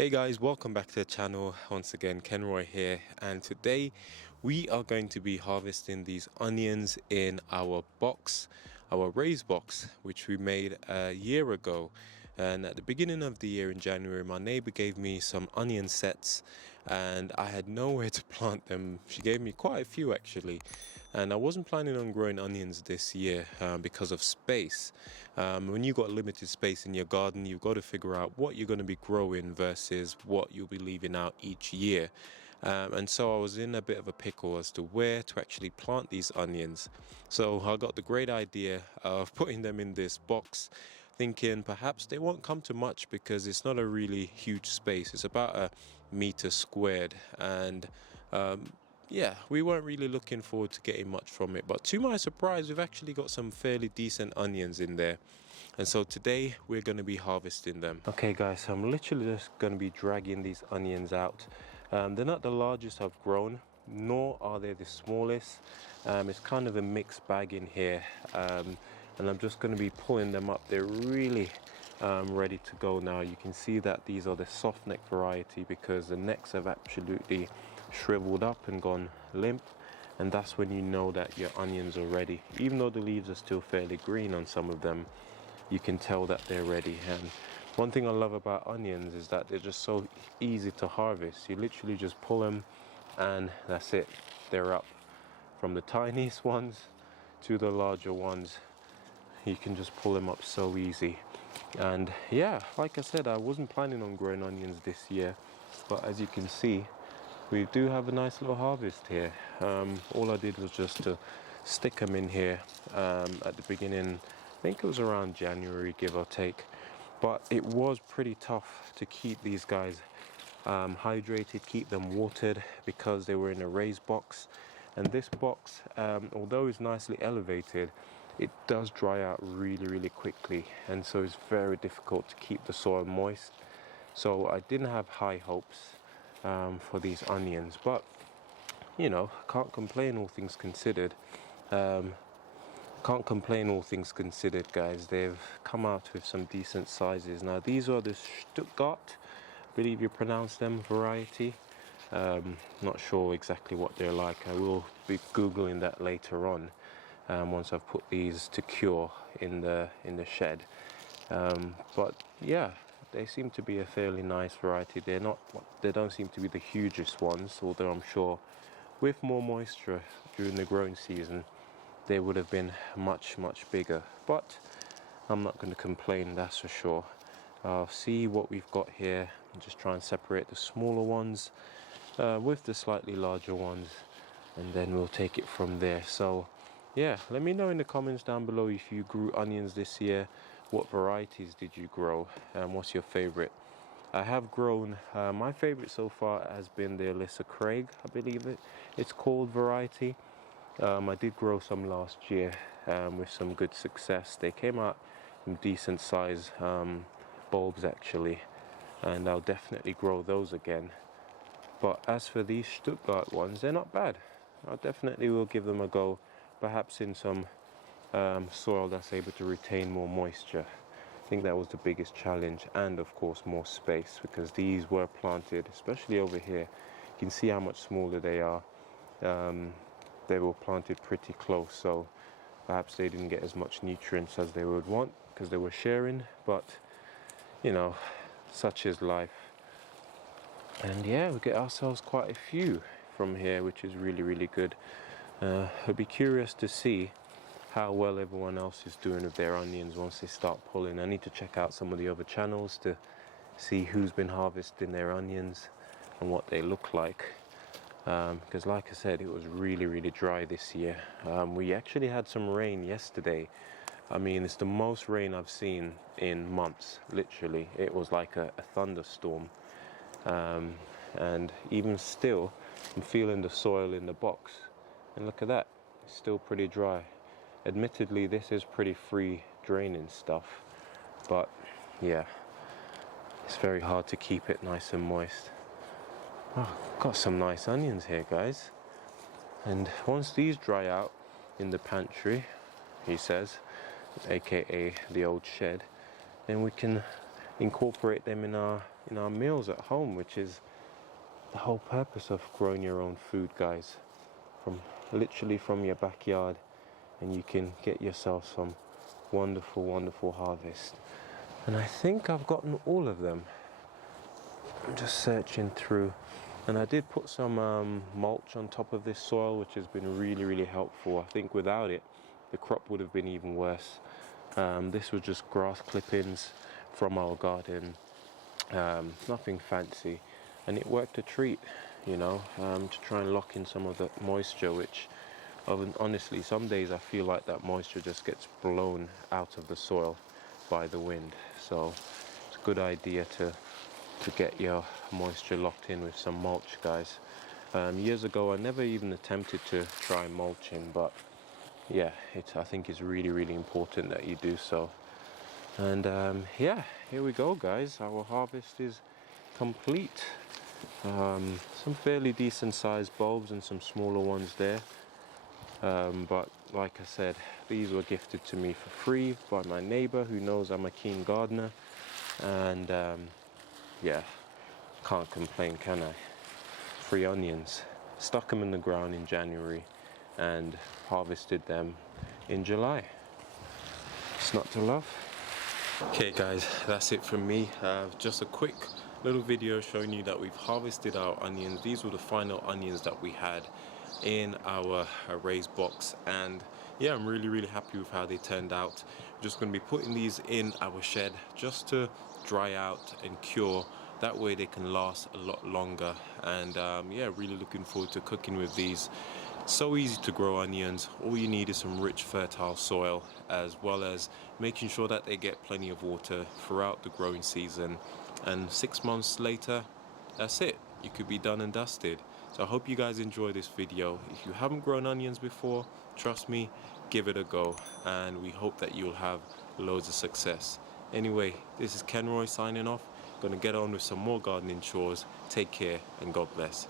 Hey guys, welcome back to the channel. Once again, Kenroy here, and today we are going to be harvesting these onions in our box, our raised box, which we made a year ago. And at the beginning of the year in January, my neighbor gave me some onion sets and I had nowhere to plant them. She gave me quite a few actually, and I wasn't planning on growing onions this year because of space. When you've got limited space in your garden, you've got to figure out what you're going to be growing versus what you'll be leaving out each year. And so I was in a bit of a pickle as to where to actually plant these onions. So I got the great idea of putting them in this box, thinking perhaps they won't come to much because it's not a really huge space. It's about a meter squared, and yeah, we weren't really looking forward to getting much from it, but to my surprise we've actually got some fairly decent onions in there. And so today we're going to be harvesting them. Okay guys, so I'm literally just going to be dragging these onions out. They're not the largest I've grown, nor are they the smallest. It's kind of a mixed bag in here, and I'm just going to be pulling them up. They're really ready to go now. You can see that these are the soft neck variety because the necks have absolutely shriveled up and gone limp, and that's when you know that your onions are ready. Even though the leaves are still fairly green on some of them, you can tell that they're ready. And one thing I love about onions is that they're just so easy to harvest. You literally just pull them and that's it, they're up. From the tiniest ones to the larger ones, you can just pull them up so easy. And yeah, like I said, I wasn't planning on growing onions this year, but as you can see, we do have a nice little harvest here. All I did was just to stick them in here at the beginning. I think it was around January, give or take, but it was pretty tough to keep these guys hydrated, keep them watered, because they were in a raised box. And this box, although it's nicely elevated, it does dry out really quickly, and so it's very difficult to keep the soil moist. So I didn't have high hopes for these onions, but you know, can't complain all things considered. Can't complain all things considered, guys. They've come out with some decent sizes. Now these are the Stuttgart, I believe you pronounce them, variety. Not sure exactly what they're like. I will be googling that later on once I've put these to cure in the shed. But yeah, they seem to be a fairly nice variety. They don't seem to be the hugest ones, although I'm sure with more moisture during the growing season they would have been much bigger. But I'm not going to complain, that's for sure. I'll see what we've got here and just try and separate the smaller ones with the slightly larger ones, and then we'll take it from there. So yeah, let me know in the comments down below if you grew onions this year. What varieties did you grow, and what's your favorite? I have grown, my favorite so far has been the Alyssa Craig, I believe it's called, variety. I did grow some last year with some good success. They came out in decent size bulbs actually, and I'll definitely grow those again. But as for these Stuttgart ones, they're not bad. I definitely will give them a go, perhaps in some soil that's able to retain more moisture. I think that was the biggest challenge, and of course more space, because these were planted, especially over here. You can see how much smaller they are. They were planted pretty close, so perhaps they didn't get as much nutrients as they would want because they were sharing, but you know, such is life. And yeah, we get ourselves quite a few from here, which is really good. I'd be curious to see how well everyone else is doing with their onions once they start pulling. I need to check out some of the other channels to see who's been harvesting their onions and what they look like, because like I said, it was really dry this year. We actually had some rain yesterday. I mean, it's the most rain I've seen in months, literally. It was like a thunderstorm, and even still I'm feeling the soil in the box, and look at that, it's still pretty dry. Admittedly, this is pretty free draining stuff, but yeah, it's very hard to keep it nice and moist. Oh, got some nice onions here, guys. And once these dry out in the pantry, he says, aka the old shed, then we can incorporate them in our in our meals at home, which is the whole purpose of growing your own food, guys. Literally from your backyard, and you can get yourself some wonderful harvest. And I think I've gotten all of them. I'm just searching through, and I did put some mulch on top of this soil, which has been really helpful. I think without it the crop would have been even worse. This was just grass clippings from our garden, nothing fancy, and it worked a treat, you know, to try and lock in some of the moisture, which honestly some days I feel like that moisture just gets blown out of the soil by the wind. So it's a good idea to get your moisture locked in with some mulch, guys. Years ago I never even attempted to try mulching, but yeah, I think it's really important that you do so. And yeah, here we go, guys. Our harvest is complete. Some fairly decent sized bulbs and some smaller ones there, but like I said, these were gifted to me for free by my neighbor who knows I'm a keen gardener, and yeah, can't complain, can I? Free onions. Stuck them in the ground in January and harvested them in July. It's not to love. Okay guys, that's it from me. Just a quick little video showing you that we've harvested our onions. These were the final onions that we had in our raised box, and yeah, I'm really happy with how they turned out. I'm just going to be putting these in our shed just to dry out and cure. That way they can last a lot longer, and yeah, really looking forward to cooking with these. So easy to grow onions. All you need is some rich fertile soil, as well as making sure that they get plenty of water throughout the growing season, and 6 months later, that's it, you could be done and dusted. So I hope you guys enjoy this video. If you haven't grown onions before, trust me, give it a go, and we hope that you'll have loads of success. Anyway, this is Kenroy signing off. Gonna get on with some more gardening chores. Take care and God bless.